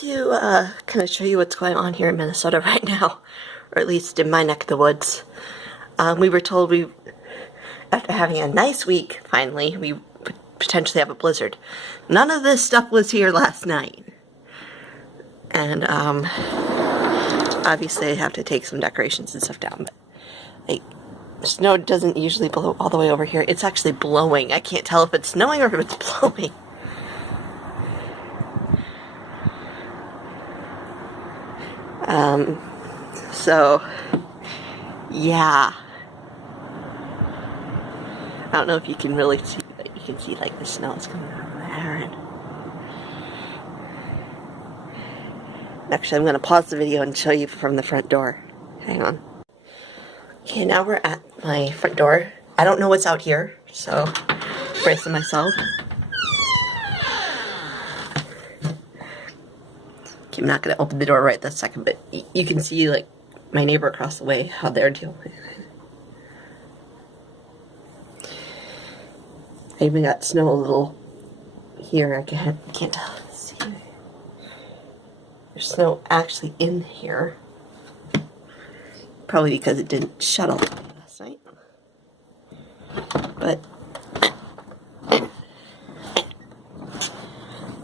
to kind of show you what's going on here in Minnesota right now, or at least in my neck of the woods. We were told after having a nice week, finally, we would potentially have a blizzard. None of this stuff was here last night. And, obviously I have to take some decorations and stuff down, but, like, snow doesn't usually blow all the way over here. It's actually blowing. I can't tell if it's snowing or if it's blowing. So, yeah. I don't know if you can really see, but you can see, like, the snow is coming out of there. And actually, I'm going to pause the video and show you from the front door. Hang on. Okay, now we're at my front door. I don't know what's out here, so bracing myself. Okay, I'm not going to open the door right this second, but you can see, like, my neighbor across the way, how they're dealing with it. I even got snow a little here. I can't tell. See, there's snow actually in here. Probably because it didn't shut off last night. But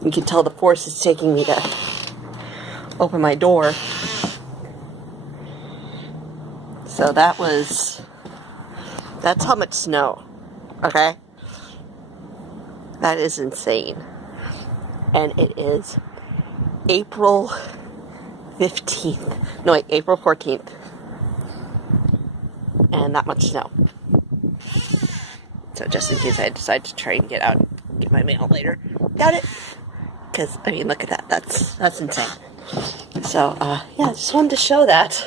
you can tell the force is taking me to open my door. So that's how much snow, okay? That is insane. And it is April 15th. No, wait, April 14th. And that much snow. So just in case I decide to try and get out and get my mail later. Got it? Because, I mean, look at that. That's insane. So, yeah, just wanted to show that.